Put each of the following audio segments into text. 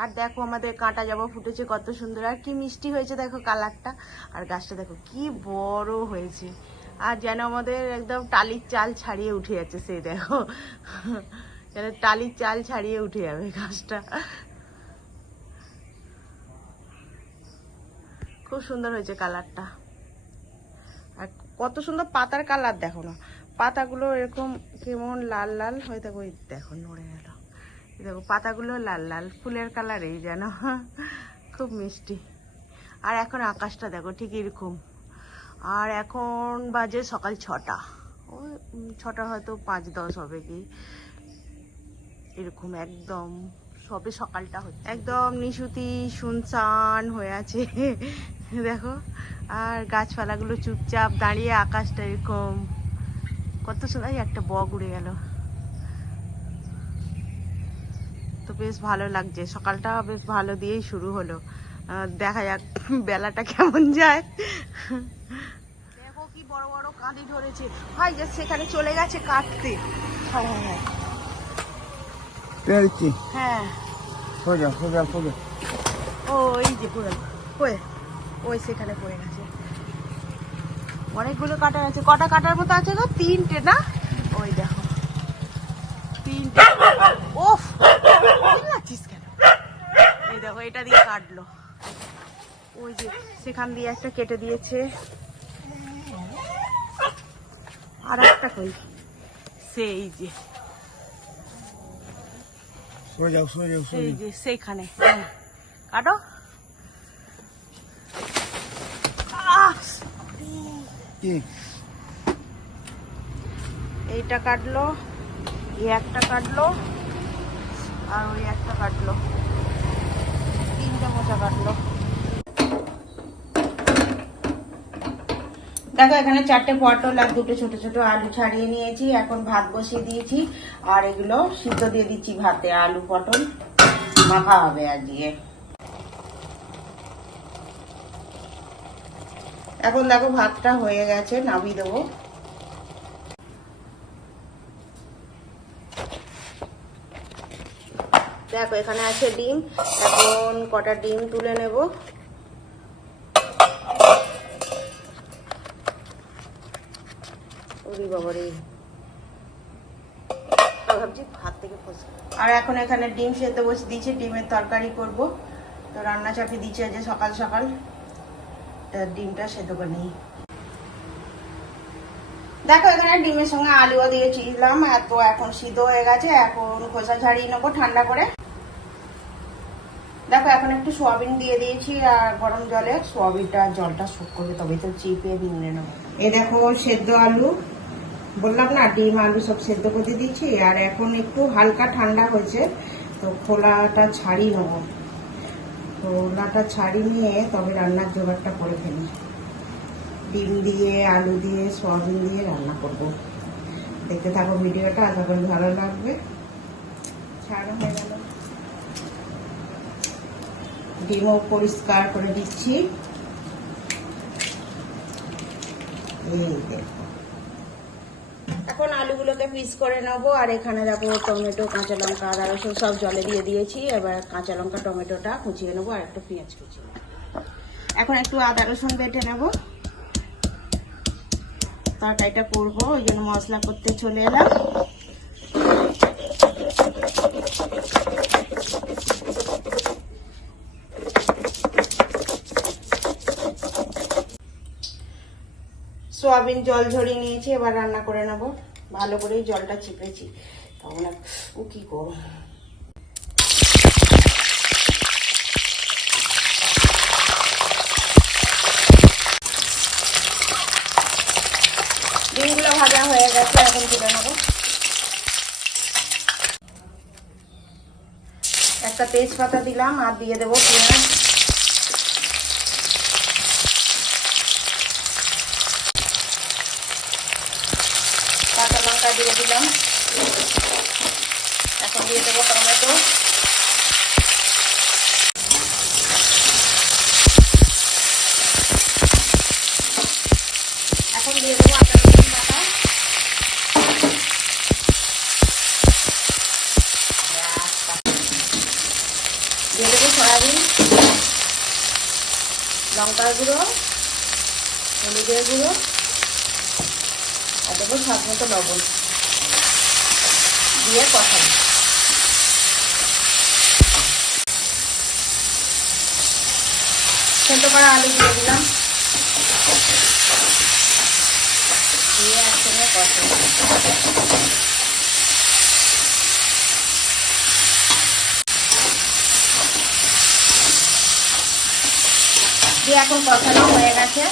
আর দেখো আমাদের কাঁটা জবা ফুটেছে কত সুন্দর, আর কি মিষ্টি হয়েছে দেখো কালারটা। আর গাছটা দেখো কি বড় হয়েছে, আর যেন আমাদের একদম টালির চাল ছাড়িয়ে উঠে যাচ্ছে। সেই দেখো যেন টালির চাল ছাড়িয়ে উঠে যাবে গাছটা। খুব সুন্দর হয়েছে কালারটা, আর কত সুন্দর পাতার কালার দেখো না, পাতাগুলো এরকম কেমন লাল লাল হয়ে দেখো, দেখো নড়ে গেল, দেখো পাতাগুলো লাল লাল, ফুলের কালার এই যেন, খুব মিষ্টি। আর এখন আকাশটা দেখো ঠিক এরকম, আর এখন বাজে সকাল 6টা, ওই 6টা হয়তো 5-10 হবে কি এরকম, একদম সবে সকালটা হচ্ছে, একদম নিশুতি শুনশান হয়ে আছে দেখো। আর গাছপালাগুলো চুপচাপ দাঁড়িয়ে, আকাশটা এরকম কত সুন্দর। একটা বক উড়ে গেল, তো বেশ ভালো লাগছে, সকালটা বেশ ভালো দিয়েই শুরু হলো। দেখা যাক বেলাটা কেমন যায়। দেখো কি বড় বড় কাঁদি ধরেছে ভাই, যে সেখানে চলে গেছে কাটতে। হ্যাঁ ওই যে ওই সেখানে পড়ে গেছে, অনেকগুলো কাটা আছে। কটা কাটার মতো আছে গো? 3টে না? ওই দেখো 3টে। ওফ, চিল্লাচ্ছিস কেন? এই দেখো এটা দিয়ে কাটলো, ওই যে সেখান দিয়ে একটা কেটে দিয়েছে, আর একটা কই, সেই যে এই যে সেইখানে। কাটো। এইটা কাটলো, এই একটা কাটলো, আর ওই একটা কাটলো, 3টে মোচা কাটলো। দেখো এখানে 4টে পটল আর 2টে ছোট ছোট আলু ছাড়িয়ে নিয়েছি, এখন ভাত বসিয়ে দিয়েছি, আর এগুলো সিদ্ধ দিয়ে দিচ্ছি ভাতে। আলু পটল মাখা হবে আজকে। এখন দেখো ভাতটা হয়ে গেছে, নামিয়ে দেবো। দেখো এখানে আছে ডিম, এখন কটা ডিম তুলে নেব। ভাবছি ভাত থেকে ফসে। আর এখন এখানে ডিম সেদ্ধ বসে দিয়েছি, ডিমের তরকারি করব। তো রান্না চাপিয়ে দিচ্ছি আজ সকাল সকাল, ডিমটা সেদ্ধ করে নিই। দেখো এখানে ডিমের সঙ্গে আলুও দিয়েছিলাম, এত এখন সিদ্ধ হয়ে গেছে, এখন খোসা ছাড়িয়ে নেবো ঠান্ডা করে। দেখো এখন একটু সোয়াবিন দিয়ে দিয়েছি, আর গরম জলে সোয়াবিনটা জলটা শুক করবে, তবে তো চিপে নিয়ে নেবো। এই দেখো সেদ্ধ আলু, বললাম না ডিম আলু সব সেদ্ধ করে দিয়েছি, আর এখন একটু হালকা ঠান্ডা হয়েছে, তো খোলাটা ছাড়িয়ে নেবো। খোলাটা ছাড়িয়ে নিয়ে তবে রান্নার জোগাড়টা করে ফেলি। ডিম দিয়ে আলু দিয়ে সয়াবিন দিয়ে রান্না করব। দেখতে থাকো ভিডিওটা, আশা করি ভালো লাগবে। ছাড়া হয়ে গেল, ডিমও পরিষ্কার করে দিচ্ছি। এই দেখো এখন আলুগুলোকে পিস করে নেবো, আর এখানে দেখো টমেটো, কাঁচা লঙ্কা, আদা রসুন সব জলে দিয়ে দিয়েছি। এবার কাঁচা লঙ্কা টমেটোটা কুচিয়ে নেবো, আর একটু পেঁয়াজ কুচিয়ে নেবো। এখন একটু আদা রসুন বেটে নেবো, তরকারিটা করবো, ওই জন্য মশলা করতে চলে এলাম। সোয়াবিন জল ঝরিয়ে নিয়েছি, এবার রান্না করে নেবো। ভালো করে জলটা চিপেছি, তখন ও কি করবো। ডিমগুলো ভাজা হয়ে গেছে, এখন তুলে নেবো। একটা তেজপাতা দিলাম, আর দিয়ে দেবো পেঁয়াজ, কাঁচা লঙ্কা দিয়ে দিলাম। এখন দিয়ে দেবো টমেটো, এখন দিয়ে দেবো আদা রসুন বাটা, দিয়ে সয়াবিন, লঙ্কার গুঁড়ো, হলুদের গুঁড়ো আর দেবো স্বাদ মতো লবণ দিয়ে কষাই। সেদ্ধ করা আলু দিয়ে দিলাম, দিয়ে একসঙ্গে কষাই। দিয়ে এখন কষানো হয়ে গেছে,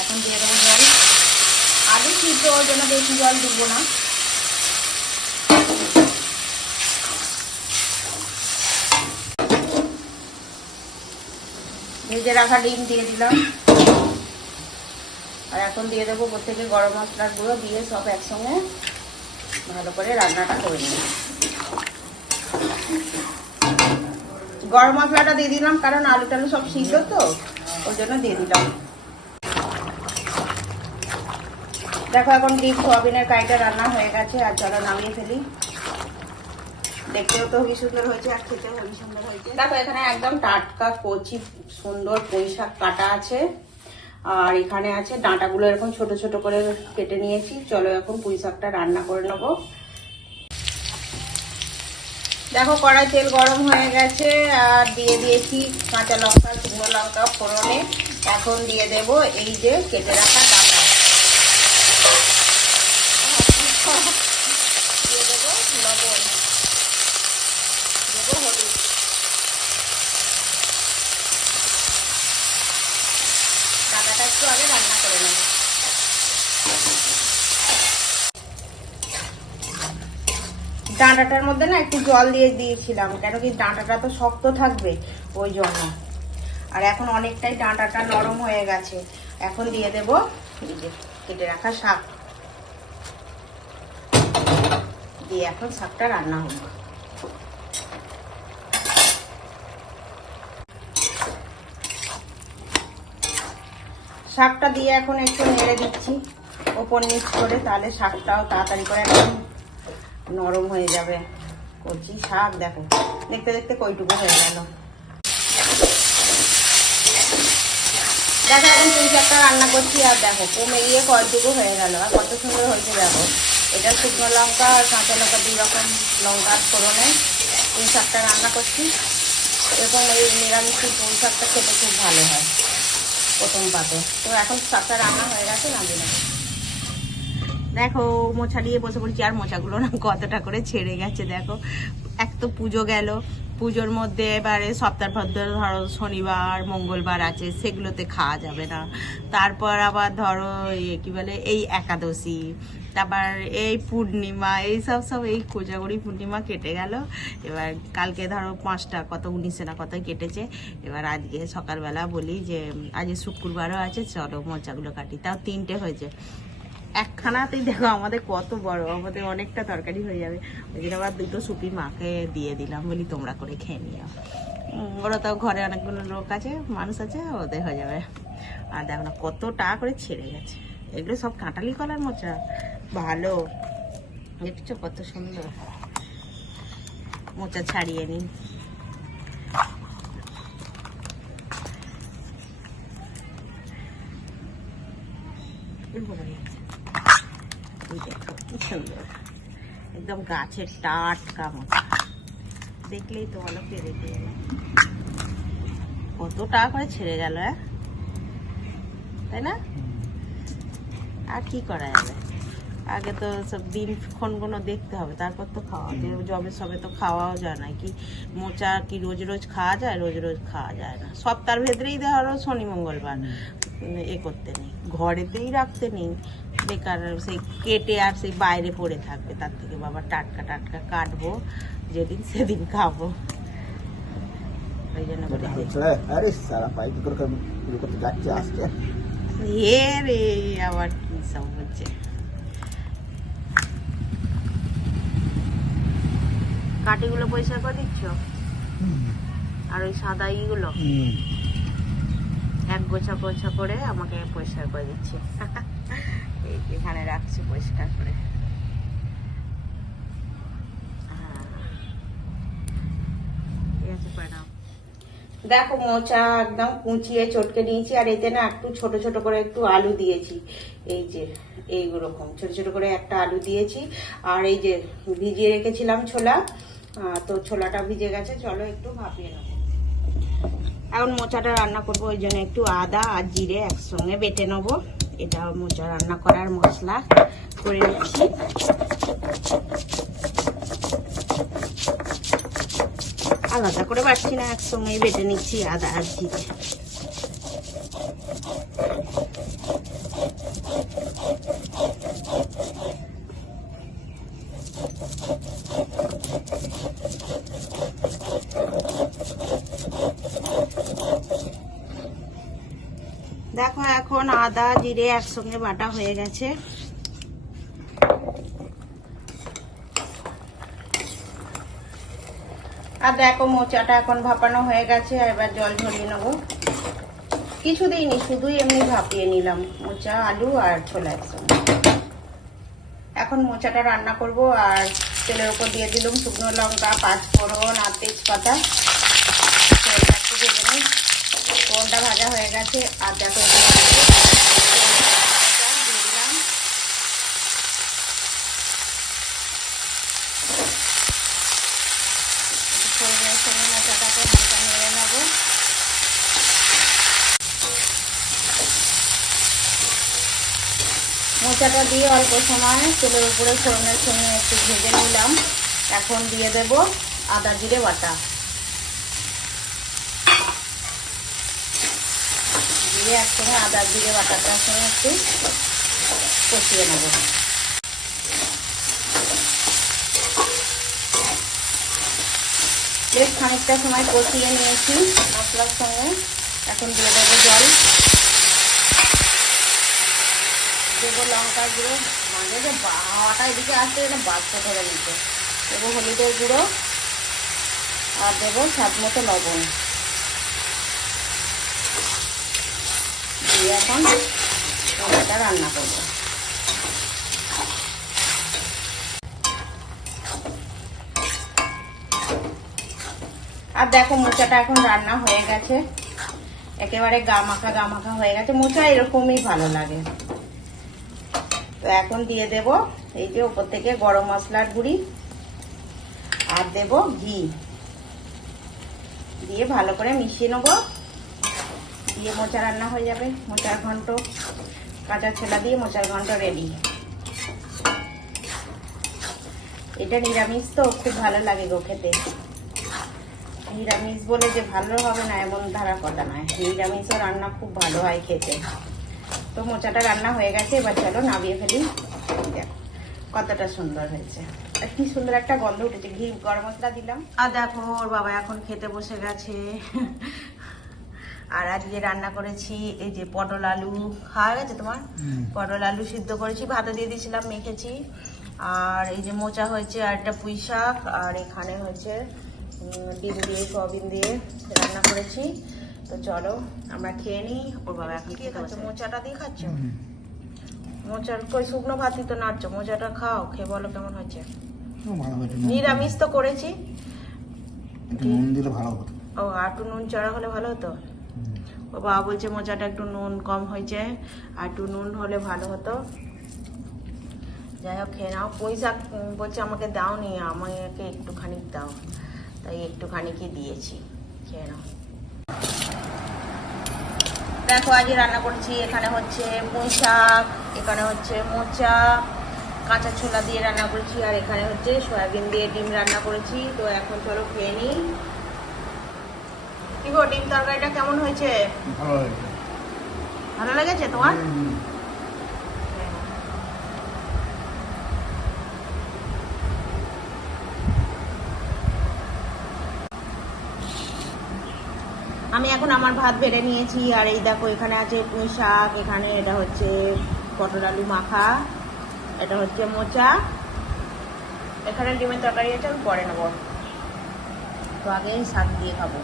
এখন দিয়ে দেবো জল। আলু সিদ্ধ ওর জন্য বেশি জল দিব না। ভেজে রাখা ডিম দিয়ে দিলাম, আর এখন দিয়ে দেবো প্রত্যেকে গরম মশলার গুঁড়ো দিয়ে সব একসঙ্গে ভালো করে রান্নাটা করে নিই। গরম মশলাটা দিয়ে দিলাম কারণ আলু টালু সব সিদ্ধ তো, ওই জন্য দিয়ে দিলাম। দেখো এখন ডিম সোয়াবিনের কাইটা রান্না হয়ে গেছে, আর চলো নামিয়ে ফেলি। দেখতেও তো খুবই সুন্দর হয়েছে আর খেতেও খুবই সুন্দর হয়েছে। দেখো এখানে একদম টাটকা কচি সুন্দর পুঁই শাক কাটা আছে, আর এখানে আছে ডাঁটাগুলো এরকম ছোট ছোট করে কেটে নিয়েছি। চলো এখন পুঁই শাকটা রান্না করে নেবো। দেখো কড়াই তেল গরম হয়ে গেছে, আর দিয়ে দিয়েছি কাঁচা লঙ্কা শুকনো লঙ্কা ফোড়নে। এখন দিয়ে দেব এই যে কেটে রাখা ডাঁটা, দিয়ে দেবো লবণ, দেবো হলুদ, ডাঁটাটা একটু আগে রান্না করে নেব। ডাঁটাটার মধ্যে না একটু জল দিয়ে দিয়েছিলাম, কেন কি ডাঁটাটা তো শক্ত থাকবে ওই জন্য। আর এখন অনেকটাই ডাঁটাটা নরম হয়ে গেছে। এখন দিয়ে দেব এই যে কেটে রাখা শাক, দিয়ে এখন শাকটা রান্না হবে। শাকটা দিয়ে এখন একটু নেড়ে দিচ্ছি ওপর নিচ করে, তাহলে শাকটাও তাড়াতাড়ি করে একদম নরম হয়ে যাবে। কচি শাক দেখো দেখতে দেখতে কইটুকু হয়ে গেল। দেখো এখন পুঁই শাকটা রান্না করছি, আর দেখো কমে গিয়ে কয়টুকু হয়ে গেল, আর কত সুন্দর হয়েছে দেখো। এটা শুকনো লঙ্কা আর কাঁচা লঙ্কা 2 রকম লঙ্কার ফোড়নে পুঁই শাকটা রান্না করছি। এরকম এই নিরামিষ পুঁই শাকটা খেতে খুব ভালো হয় প্রথম পাতে। তো এখন শাকটা রান্না হয়ে গেছে, নামিয়ে নেব। দেখো মোছা নিয়ে বসে পড়ছি, আর মোচাগুলো না কতটা করে ছেড়ে গেছে দেখো। এক তো পুজো গেল, পুজোর মধ্যে এবারে সপ্তাহের পর ধরো শনিবার মঙ্গলবার আছে, সেগুলোতে খাওয়া যাবে না। তারপর আবার ধরো কি বলে এই একাদশী, তারপর এই পূর্ণিমা, এই সব এই কোজাগরি পূর্ণিমা কেটে গেল। এবার কালকে ধরো 5টা কত 19 না কত কেটেছে। এবার আজকে সকালবেলা বলি যে আজকে শুক্রবারও আছে, চলো মোচাগুলো কাটি। তাও 3টে হয়েছে একখানাতেই। দেখো আমাদের কত বড়, আমাদের অনেকটা তরকারি হয়ে যাবে। ওই জন্য আবার 2টো সুপি মাকে দিয়ে দিলাম, বলি তোমরা করে খেয়ে নিও। ওরা তো ঘরে অনেকগুলো লোক আছে, মানুষ আছে, ওদের হয়ে যাবে। আর দেখো না কত টাকা করে ছেড়ে গেছে। এগুলো সব কাঁটালি কলার মোচা, ভালো দেখছো কত সুন্দর। মোচা ছাড়িয়ে নিন। দেখো কি সুন্দর, একদম গাছের টাটকা মোচা, দেখলেই তো ভালো পেরে দিয়ে গেল। কত টাকা করে ছেড়ে গেল, তাই না? আর কি করা যাবে, আগে তো সব দিনক্ষণগুলো দেখতে হবে, তারপর তো খাওয়া। জবে সবে তো খাওয়াও যায় না। কি মোচা কি রোজ রোজ খাওয়া যায়? রোজ রোজ খাওয়া যায় না। সপ্তাহের ভেতরেই ধরো শনি মঙ্গলবার এ করতে নেই, ঘরেতেই রাখতে নেই, বেকার সেই কেটে আর সেই বাইরে পড়ে থাকবে। তার থেকে বাবা টাটকা টাটকা কাটবো, যেদিন সেদিন খাবো। ওই জন্য বলে রে আবার কি সব হচ্ছে। কাটিগুলো পরিষ্কার করে দিচ্ছ, আর ওই সাদা ইগুলো এক গোছা গোছা করে আমাকে পরিষ্কার করে দিচ্ছে। এখানে রাখছি পরিষ্কার করে। হ্যাঁ ঠিক আছে, করে নাও। দেখো মোচা একদম কুচিয়ে চটকে নিয়েছি, আর এতে না একটু ছোট ছোট করে একটু আলু দিয়েছি। এই যে এইরকম ছোট ছোট করে একটা আলু দিয়েছি। আর এই যে ভিজিয়ে রেখেছিলাম ছোলা, তো ছোলাটা ভিজে গেছে, চলো একটু ভাপিয়ে নেবো। এখন মোচাটা রান্না করবো, ওই জন্য একটু আদা আর জিরে একসঙ্গে বেটে নেবো। এটা মোচা রান্না করার মশলা করে নিচ্ছি। আলাদা করে বাটছি না, একসঙ্গেই বেটে নিচ্ছি আদা আর জিরে। দেখো এখন আদা জিরে একসঙ্গে বাটা হয়ে গেছে। আর দেখো মোচাটা এখন ভাপানো হয়ে গেছে, এবার জল ঝরিয়ে নেবো। কিছু দিইনি, শুধুই এমনি ভাপিয়ে নিলাম মোচা আলু আর ছোলা একসঙ্গে। এখন মোচাটা রান্না করব, আর তেলের উপর দিয়ে দিলাম শুকনো লঙ্কা, পাঁচফোড়ন আর তেজপাতা। একটু ভেজে নিই। ফোড়নটা ভাজা হয়ে গেছে, আর দেখো দিলাম। ফোড়নের সঙ্গে মোচাটাকে হালকা নেড়ে নেবো। মোচাটা দিয়ে অল্প সময় তেলের উপরে ফোড়নের সঙ্গে একটু ভেজে নিলাম। এখন দিয়ে দেব আদা জিরে বাটা, দিয়ে একসঙ্গে আদা জিরে বাটাটার সঙ্গে একটু কষিয়ে নেব। বেশ খানিকটা সময় কষিয়ে নিয়েছি মশলার সঙ্গে। এখন দিয়ে দেবো জল, দেবো লঙ্কার গুঁড়ো, মাঝে যে হাওয়াটা এদিকে আসছে এটা বাষ্প ধরে নিচ্ছে। দেবো হলুদের গুঁড়ো, আর দেবো স্বাদ মতো লবণ। দিয়ে এখন মোচাটা রান্না করবো। আর দেখো মোচাটা এখন রান্না হয়ে গেছে, একেবারে গা মাখা হয়ে গেছে। মোচা এরকমই ভালো লাগে। তো এখন দিয়ে দেব এই যে উপর থেকে গরম মশলার গুঁড়ি, আর দেব ঘি, দিয়ে ভালো করে মিশিয়ে নেব। দিয়ে মোচা রান্না হয়ে যাবে। মোচার ঘন্ট, কাঁচা ছোলা দিয়ে মোচার ঘন্ট রেডি। এটা নিরামিষ তো খুব ভালো লাগে গো খেতে। নিরামিষ বলে যে ভালো হবে না এমন ধারা কথা নয়, নিরামিষও রান্না খুব ভালো হয় খেতে। তো মোচাটা রান্না হয়ে গেছে, এবার চলো নামিয়ে ফেলি। দেখো কতটা সুন্দর হয়েছে, আর কি সুন্দর একটা গন্ধ উঠেছে। ঘি গরম মশলা দিলাম। আর দেখো ওর বাবা এখন খেতে বসে গেছে। আর আজকে রান্না করেছি এই যে পটল আলু। খাওয়া গেছে তোমার? পটল আলু সিদ্ধ করেছি, ভাতে দিয়ে দিয়েছিলাম, মেখেছি। আর এই যে মোচা হয়েছে, আর একটা পুঁই শাক, আর এখানে হয়েছে ডিম দিয়ে সয়াবিন দিয়ে রান্না করেছি। তো চলো আমরা খেয়ে নিই। ওর বাবা এখন কি খাচ্ছ? মোচাটা দিয়ে খাচ্ছ? মোচার কই শুকনো ভাতই তো নাড়ছো, মোচাটা খাও, খেয়ে বলো কেমন হয়েছে। নিরামিষ তো করেছি। ও একটু নুন চড়া হলে ভালো হতো। ও বাবা বলছে মোচাটা একটু নুন কম হয়েছে, আর একটু নুন হলে ভালো হতো। যাই হোক খেয়ে নাও। পুঁই শাক বলছে আমাকে দাওনি, আমাকে একটুখানি দাও, তাই একটুখানি কি দিয়েছি, খেয়ে নাও। দেখো আজ রান্না করছি, এখানে হচ্ছে পুঁই শাক, এখানে হচ্ছে মোচা, কাঁচা ছোলা দিয়ে রান্না করেছি, আর এখানে হচ্ছে সয়াবিন দিয়ে ডিম রান্না করেছি। তো এখন চলো খেয়ে নিই। কি গো ডিম তরকারিটা কেমন হয়েছে? ভালো লেগেছে তোমার? আমি এখন আমার ভাত বেড়ে নিয়েছি, আর এই দেখো এখানে আছে পুঁই শাক, এখানে এটা হচ্ছে পটল আলু মাখা, এটা হচ্ছে মোচা, এখানে ডিমের তরকারি আছে, আমি পরে নেবো। তো আগে শাক দিয়ে খাবো।